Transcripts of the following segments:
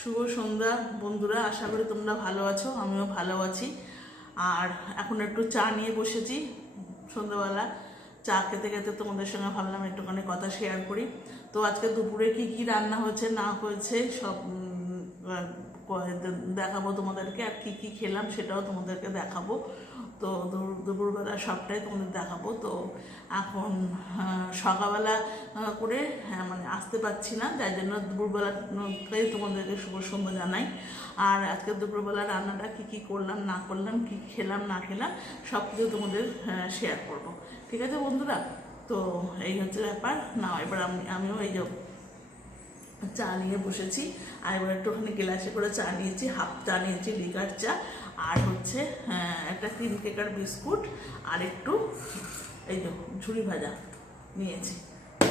শুভ সন্ধ্যা, বন্ধুরা, আশা করি তোমরা ভালো আছো, আমিও ভালো আছি। আর এখন একটু চা নিয়ে বসেছি, সন্ধ্যাবেলা। চা খেতে খেতে তোমাদের সঙ্গে ভাবলাম একটুখানি কথা শেয়ার করি। তো আজকে দুপুরে কি কি রান্না হয়েছে, না হয়েছে, সব দেখাবো তোমাদেরকে, আর কি কি খেলাম সেটাও তোমাদেরকে দেখাবো। তো দুপুরবেলা সবটাই তোমাদের দেখাবো। তো এখন সকালবেলা করে হ্যাঁ, মানে আসতে পারছি না যার জন্য দুপুরবেলাটাই তোমাদেরকে শুভ সন্ধ্যা জানাই। আর আজকে দুপুরবেলা রান্নাটা কি কি করলাম না করলাম কি খেলাম না খেলাম সব কিছু তোমাদের শেয়ার করব। ঠিক আছে বন্ধুরা? তো এই হচ্ছে ব্যাপার। না এবার আমি আমিও এই যে চা নিয়ে বসেছি। আর এবার একটুখানি গ্লাসে করে চা নিয়েছি হাফ চা নিয়েছি লিকার চা। আর হচ্ছে একটা ক্রিম কেকার বিস্কুট আর একটু এই যে ঝুড়ি ভাজা নিয়েছি।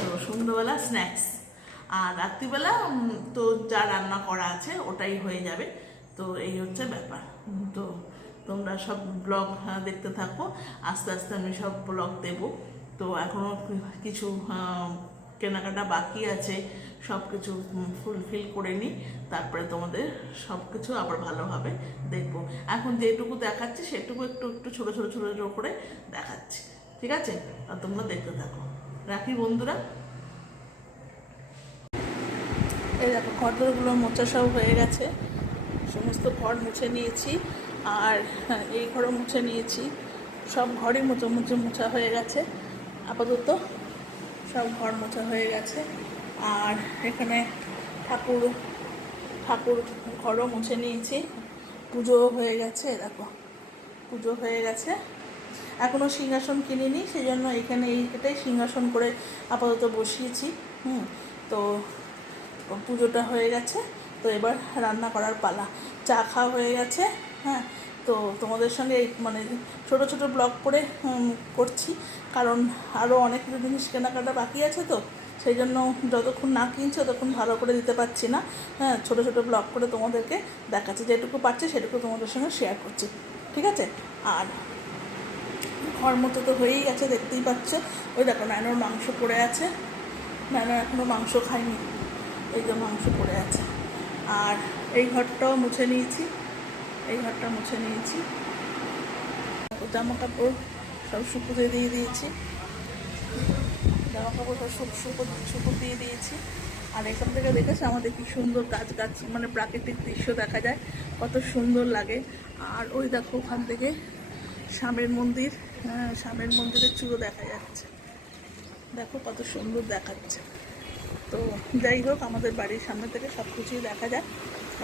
তো সন্ধ্যাবেলা স্ন্যাক্স আর রাত্রিবেলা তো যা রান্না করা আছে ওটাই হয়ে যাবে। তো এই হচ্ছে ব্যাপার। তো তোমরা সব ব্লগ দেখতে থাকো। আস্তে আস্তে আমি সব ব্লগ দেব। তো এখনও কিছু আহ, কেনাকাটা বাকি আছে সব কিছু ফুলফিল করে নিই, তারপরে তোমাদের সব কিছু আবার ভালোভাবে দেখব। এখন যেটুকু দেখাচ্ছি, সেটুকু একটু একটু ছোটো ছোটো ছোটো ছোটো করে দেখাচ্ছি, ঠিক আছে? আর তোমরা দেখতে থাকো। রাখি বন্ধুরা। এই দেখো, ঘরদোরগুলো মোচা সব হয়ে গেছে। সমস্ত ঘর মুছে নিয়েছি, আর এই ঘরও মুছে নিয়েছি। সব ঘরই মুছে মুছে মোছা হয়ে গেছে। আপাতত সব ঘর মোছা হয়ে গেছে। আর এখানে ঠাকুর ঠাকুর ঘরও মুছে নিয়েছি। পুজো হয়ে গেছে, দেখো। পুজো হয়ে গেছে। এখনও সিংহাসন কিনিনি সেই জন্য এখানে এই এটাই সিংহাসন করে আপাতত বসিয়েছি, হুম। তো পুজোটা হয়ে গেছে। তো এবার রান্না করার পালা। চা খাওয়া হয়ে গেছে হ্যাঁ। তো তোমাদের সঙ্গে এই মানে ছোট ছোট ব্লগ করে করছি। কারণ আরও অনেক কিছু জিনিস কেনাকাটা বাকি আছে তো, সেই জন্য যতক্ষণ না কিনছি ততক্ষণ ভালো করে দিতে পারছি না। হ্যাঁ ছোটো ছোটো ব্লগ করে তোমাদেরকে দেখাচ্ছি, যেটুকু পারছি সেটুকু তোমাদের সঙ্গে শেয়ার করছি। ঠিক আছে? আর ঘর মতো তো হয়েই গেছে, দেখতেই পাচ্ছ। ওই দেখো নানোর মাংস পড়ে আছে। নানো এখনও মাংস খায়নি। এই যে মাংস পড়ে আছে। আর এই ঘরটাও মুছে নিয়েছি। এই ঘরটা মুছে নিয়েছি। জামা কাপড় সব শুকুতে দিয়ে দিয়েছি। জামা কাপড় সব শুক শুকো শুকো দিয়ে দিয়েছি। আর এখান থেকে দেখেছ আমাদের কি সুন্দর গাছ গাছ মানে প্রাকৃতিক দৃশ্য দেখা যায় কত সুন্দর লাগে। আর ওই দেখো ওখান থেকে স্বামীর মন্দির হ্যাঁ, স্বামীর মন্দিরের চূড়ো দেখা যাচ্ছে। দেখো কত সুন্দর দেখাচ্ছে। তো যাই হোক আমাদের বাড়ির সামনে থেকে সব কিছুই দেখা যায়।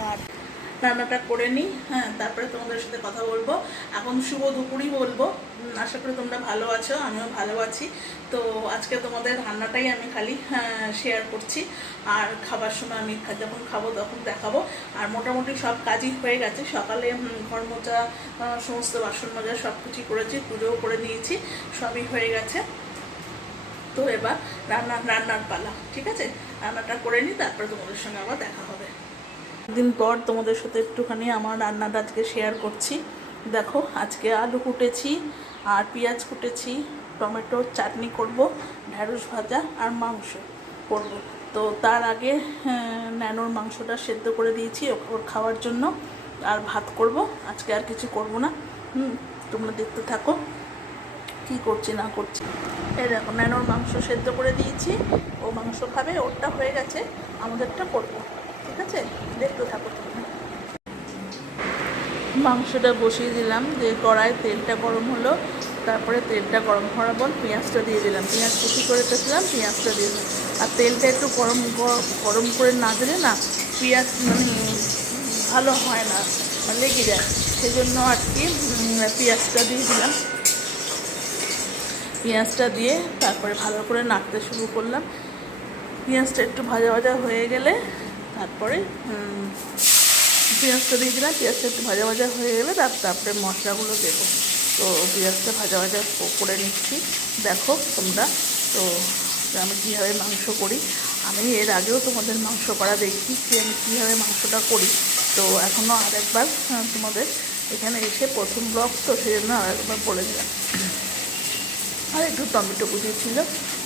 আর রান্নাটা করে নিই হ্যাঁ তারপরে তোমাদের সাথে কথা বলব। এখন শুভ দুপুরই বলব। আশা করি তোমরা ভালো আছো, আমিও ভালো আছি। তো আজকে তোমাদের রান্নাটাই আমি খালি শেয়ার করছি। আর খাবার সময় আমি যখন খাব তখন দেখাবো। আর মোটামুটি সব কাজই হয়ে গেছে। সকালে ঘর মোজা সমস্ত বাসন মাজা সব কিছুই করেছি, পুজোও করে নিয়েছি সবই হয়ে গেছে। তো এবার রান্না রান্নার পালা, ঠিক আছে? রান্নাটা করে নিই, তারপরে তোমাদের সঙ্গে আবার দেখা হবে। দিন পর তোমাদের সাথে একটুখানি আমার রান্নাটা আজকে শেয়ার করছি। দেখো, আজকে আলু কুটেছি, আর পেঁয়াজ কুটেছি, টমেটোর চাটনি করব ঢ্যাঁড়স ভাজা আর মাংস করব। তো তার আগে ন্যানোর মাংসটা সেদ্ধ করে দিয়েছি ওর খাওয়ার জন্য, আর ভাত করব। আজকে আর কিছু করব না। হুম, তোমরা দেখতে থাকো, কি করছি না করছি। এই দেখো, ন্যানোর মাংস সেদ্ধ করে দিয়েছি, ও মাংস খাবে, ওরটা হয়ে গেছে, আমাদেরটা করব। মাংসটা বসিয়ে দিলাম যে কড়ায় তেলটা গরম হলো। তারপরে তেলটা গরম হওয়ার পর পেঁয়াজটা দিয়ে দিলাম। পেঁয়াজ কুচি করে রেখেছিলাম, পেঁয়াজটা দিয়ে দিলাম। আর তেলটা একটু গরম গরম করে না দিলে না পেঁয়াজ মানে ভালো হয় না মানে লেগে যায়। সেই জন্য আর কি পেঁয়াজটা দিয়ে দিলাম। পেঁয়াজটা দিয়ে তারপরে ভালো করে নাড়তে শুরু করলাম। পেঁয়াজটা একটু ভাজা ভাজা হয়ে গেলে তারপরে পেঁয়াজটা দিয়ে দিলাম, পেঁয়াজটা একটু ভাজা ভাজা হয়ে গেলে তার, তারপরে মশলাগুলো দেবো। তো পেঁয়াজটা ভাজা ভাজা করে নিচ্ছি। দেখো তোমরা, তো আমি কীভাবে মাংস করি। আমি এর আগেও তোমাদের মাংস করা দেখি যে আমি কীভাবে মাংসটা করি। তো এখনও আরেকবার তোমাদের এখানে এসে প্রথম ব্লগ, তো সেই জন্য আরেকবার বলে দিলাম। আর একটু টমেটো কুচি ছিল,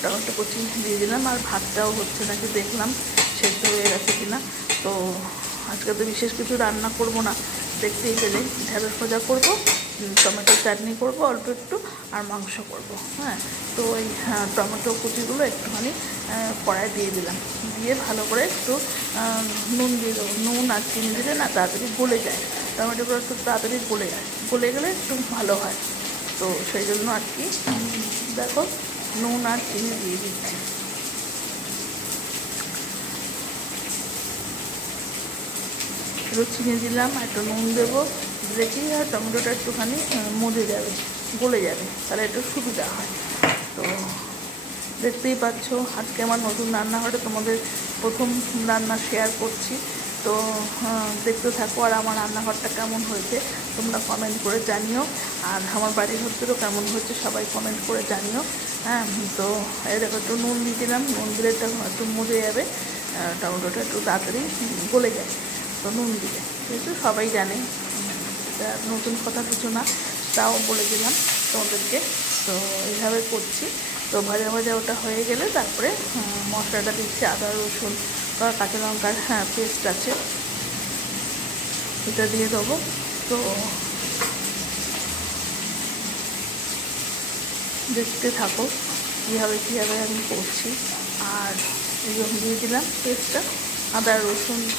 টমেটো কুচি দিয়ে দিলাম, আর ভাতটাও হচ্ছে নাকি দেখলাম। সেদ্ধ হয়ে গেছে কিনা। তো আজকে তো বিশেষ কিছু রান্না করব না। দেখতেই পেলে ঢেঁড়স ভাজা করব টমেটো চাটনি করব অল্প একটু আর মাংস করব হ্যাঁ। তো ওই হ্যাঁ, টমেটো কুচিগুলো একটুখানি কড়ায় দিয়ে দিলাম। দিয়ে ভালো করে একটু নুন দিয়ে দেবো। নুন আর চিনি দিলে না তাড়াতাড়ি গলে যায়। টমেটোগুলো একটু তাড়াতাড়ি গলে যায়। গলে গেলে একটু ভালো হয়। তো সেই জন্য আর কি দেখো নুন আর চিনি দিয়ে দিচ্ছি। একটু চিনি দিলাম একটু নুন দেবো। দেখি আর টমেটোটা একটুখানি মজে যাবে, গলে যাবে, তাহলে একটু সুবিধা হয়। তো দেখতেই পাচ্ছ, আজকে আমার নতুন রান্নাঘরে তোমাদের প্রথম রান্না শেয়ার করছি। তো দেখতে থাকো আর আমার রান্নাঘরটা কেমন হয়েছে, তোমরা কমেন্ট করে জানিও। আর আমার বাড়ির ভেতরেও কেমন হয়েছে সবাই কমেন্ট করে জানিও। হ্যাঁ তো দেখো, একটু নুন দিয়ে দিলাম, নুন দিলে একটু মজে যাবে টমেটোটা একটু তাড়াতাড়ি গলে যায় তো নুন দিলে যেহেতু সবাই জানে নতুন কথা কিছু না, তাও বলে দিলাম তোমাদেরকে। তো এইভাবে করছি। তো ভাজা ভাজা ওটা হয়ে গেলে তারপরে মশলাটা দিচ্ছি আদা, রসুন বা কাঁচা লঙ্কার হ্যাঁ পেস্ট আছে। এটা দিয়ে দেবো। তো দেখতে থাকো কীভাবে কীভাবে আমি করছি। আর দিয়ে দিলাম পেস্টটা আদা রসুন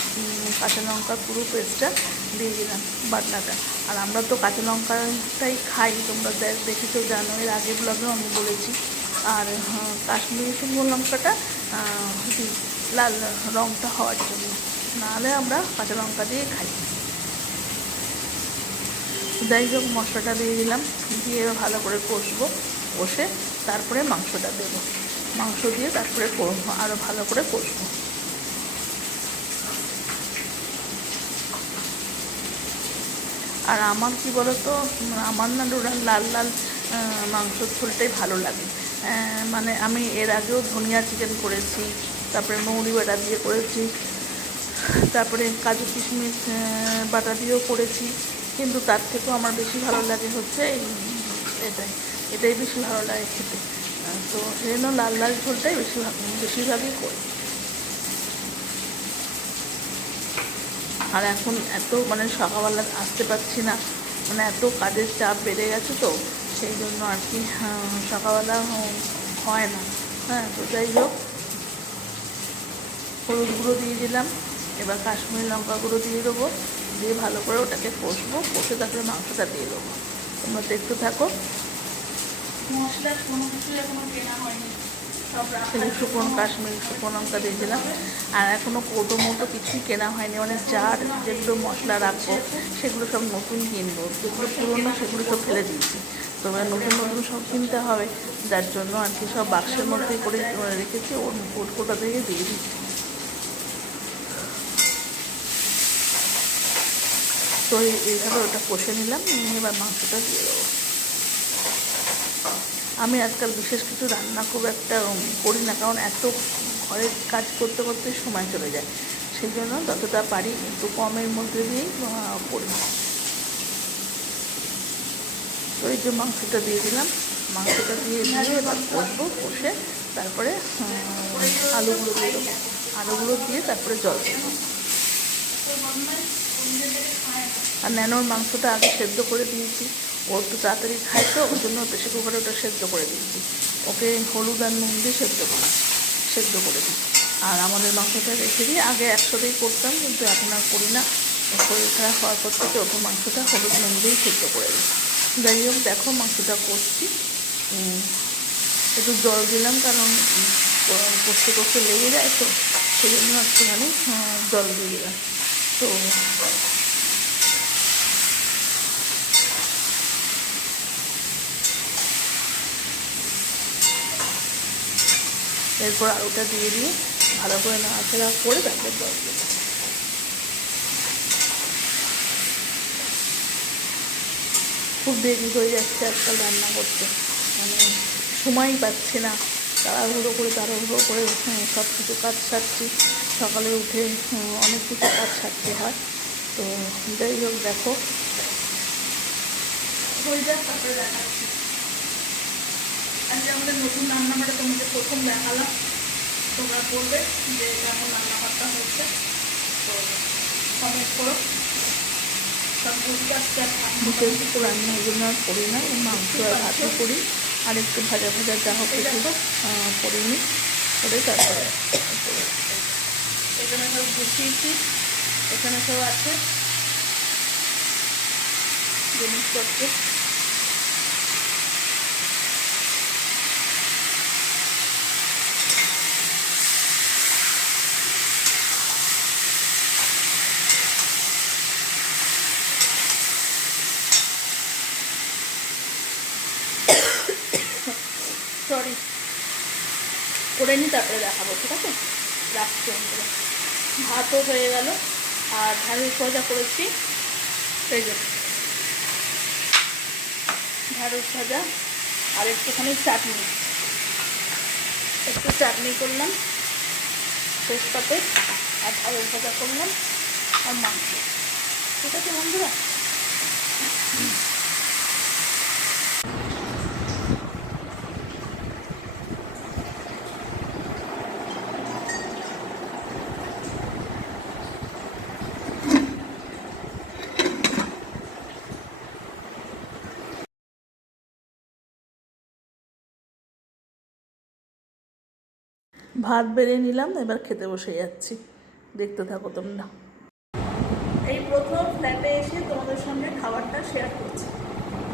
কাঁচা লঙ্কা পুরো পেস্টটা দিয়ে দিলাম বাটনাটা আর আমরা তো কাঁচা লঙ্কাটাই খাই তোমরা দেখ- দেখেছ জানো এর আগের ব্লগেও আমি বলেছি। আর হ্যাঁ, কাশ্মীরি শুকনো লঙ্কাটা দিই লাল রঙটা হওয়ার জন্য। নাহলে আমরা কাঁচা লঙ্কা দিয়ে খাই। যাই হোক মশলাটা দিয়ে দিলাম দিয়ে ভালো করে কষবো কষে তারপরে মাংসটা দেবো। মাংস দিয়ে তারপরে আরও ভালো করে কষবো। আর আমার কি বলতো, আমার না ওরা লাল লাল মাংসর ঝোলটাই ভালো লাগে। মানে আমি এর আগেও ধনিয়া চিকেন করেছি, তারপরে মৌরি বাটা দিয়ে করেছি, তারপরে কাজু কিশমিশ বাটা দিয়েও করেছি, কিন্তু তার থেকেও আমার বেশি ভালো লাগে হচ্ছে এটাই এটাই বেশি ভালো লাগে খেতে। তো সেই জন্য লাল লাল ঝোলটাই বেশিরভাগ বেশিরভাগই করি। আর এখন এত মানে সকালবেলা আসতে পারছি না মানে এত কাজের চাপ বেড়ে গেছে তো, সেই জন্য আর কি সকালবেলা হয় না। হ্যাঁ তো যাই হোক, হলুদ গুঁড়ো দিয়ে দিলাম, এবার কাশ্মীরি লঙ্কা গুঁড়ো দিয়ে দেবো, দিয়ে ভালো করে ওটাকে কষবো, কষে তারপরে মাংসটা দিয়ে দেবো। তোমরা দেখতে থাকো। মশলা কোনো কিছু এখনও কেনা হয়নি। সেগুলো শুকনো কাশ্মীরি শুকনো লঙ্কা দিয়ে দিলাম। আর এখনও কৌটো মতো কিছুই কেনা হয়নি। মানে চার যেগুলো মশলা রাখব, সেগুলো সব নতুন কিনবো। যেগুলো পুরনো, সেগুলো সব ফেলে দিয়েছি। তো নতুন নতুন সব কিনতে হবে। যার জন্য আর কি সব বাক্সের মধ্যে করে রেখেছি। ওর ওর কোটা থেকে দিয়ে দিচ্ছি। তো এই- এইভাবে ওটা কষে নিলাম। এবার মাংসটা দিয়ে দেবো। আমি আজকাল বিশেষ কিছু রান্না খুব একটা করি না, কারণ এত ঘরের কাজ করতে করতে সময় চলে যায়। সেই জন্য যতটা পারি একটু কমের মধ্যে দিয়েই করি। তো এই যে মাংসটা দিয়ে দিলাম, মাংসটা দিয়ে দিয়ে এবার কষবো, কষে তারপরে আলুগুলো দিয়ে দেবো আলুগুলো দিয়ে তারপরে জল দেবো আর ন্যানোর মাংসটা আগে সেদ্ধ করে দিয়েছি। ও একটু তাড়াতাড়ি খায় তো ওর জন্য প্রেশার কুকারে ওটা সেদ্ধ করে দিয়েছি। ওকে হলুদ আর নুন দিয়ে সেদ্ধ করি, সেদ্ধ করে দিই আর আমাদের মাংসটা রেখে দিই আগে একসাথেই করতাম, কিন্তু এখন আর করি না। শরীর খারাপ হওয়ার পর থেকে ওকে মাংসটা হলুদ নুন দিয়েই সেদ্ধ করে দিই যাই হোক, দেখো মাংসটা করছি একটু জল দিলাম, কারণ কষতে কষতে লেগে যায় তো সেই জন্য একটুখানি জল দিয়ে দিলাম। তো এরপর আলুটা দিয়ে দিয়ে ভালো করে নাড়াচাড়া করে তারপর জল দেবো। খুব দেরি হয়ে যাচ্ছে আজকাল রান্না করতে। মানে সময় পাচ্ছি না। তাড়াহুড়ো করে তাড়াহুড়ো করে সব কিছু কাজ সারছি। সকালে উঠে অনেক কিছু কাজ সারতে হয়। তো যাই হোক, দেখো। হয়ে যাক, তারপরে দেখাচ্ছি। আজকে আমাদের নতুন রান্নাঘরটা তোমাকে প্রথম দেখালাম তোমরা বলবে যে কেমন রান্নাঘরটা হয়েছে। তো সমেত করো। কিছু রান্না এগুলো আর করি না মাংস আর ভাতও করি। আর একটু ভাজা ভাজা যা হোক একটু করে নিই করে তারপরে এখানে সব গুছিয়েছি এখানে সব আছে। জিনিসপত্র। সরি করে নিই তারপরে দেখাবো, ঠিক আছে? রাখছি আমি ভাতও হয়ে গেল, আর ঢালের ভাজা করেছি। সেই জন্য ঢ্যাঁড়স ভাজা আর একটুখানি চাটনি। একটু চাটনি করলাম, তেজপাতে, আর ঢালের ভাজা করলাম, আর মাংস। ঠিক আছে বন্ধুরা? ভাত বেড়ে নিলাম, এবার খেতে বসে যাচ্ছি। দেখতে থাকো তোমরা। এই প্রথম ফ্ল্যাটে এসে তোমাদের সঙ্গে খাবারটা শেয়ার করছি।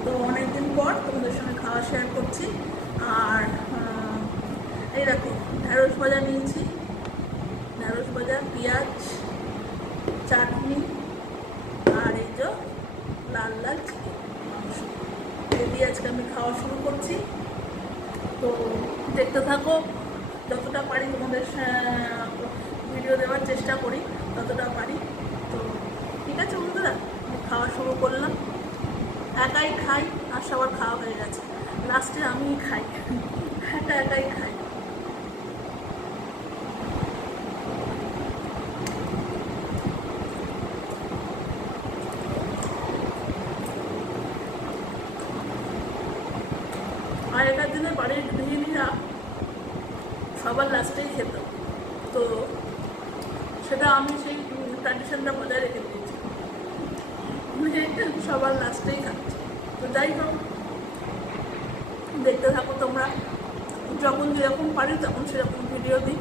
তো অনেকদিন পর তোমাদের সঙ্গে খাওয়া শেয়ার করছি। আর এই দেখো ঢ্যাঁড়স ভাজা নিয়েছি। ঢ্যাঁড়স ভাজা, পেঁয়াজ, চাটনি, আর এই যে লাল লাল চিকেন মাংস। এই আজকে আমি খাওয়া শুরু করছি। তো দেখতে থাকো। যতটা পারি তোমাদের ভিডিও দেওয়ার চেষ্টা করি, ততটা পারি। তো ঠিক আছে বন্ধুরা, আমি খাওয়া শুরু করলাম। একাই খাই, আর সবার খাওয়া হয়ে গেছে। লাস্টে আমিই খাই। একা একাই খাই। আগেকার দিনে বাড়ির গৃহিণীরা সবার লাস্টেই খেত। তো সেটা আমি সেই ট্র্যাডিশনটা বজায় রেখে দিয়েছি। সবার লাস্টেই খাচ্ছি। তো যাই হোক, দেখতে থাকো তোমরা। যখন যেরকম পারি তখন সেরকম ভিডিও দিই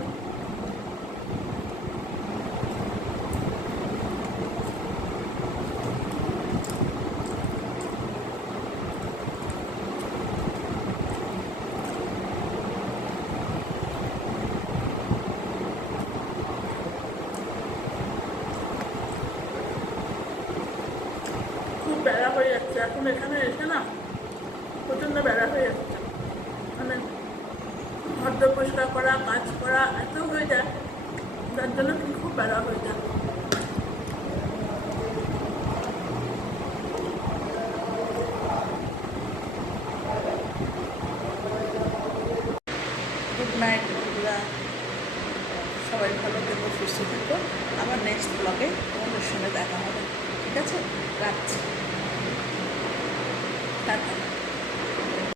খুব বেড়া হয়ে যাচ্ছে এখন এখানে এসে না প্রচণ্ড বেড়া হয়ে যাচ্ছে। মানে ঘর পরিষ্কার করা, কাজ করা, এত হয়ে যায়, যার জন্য খুব বেড়া হয়ে যায়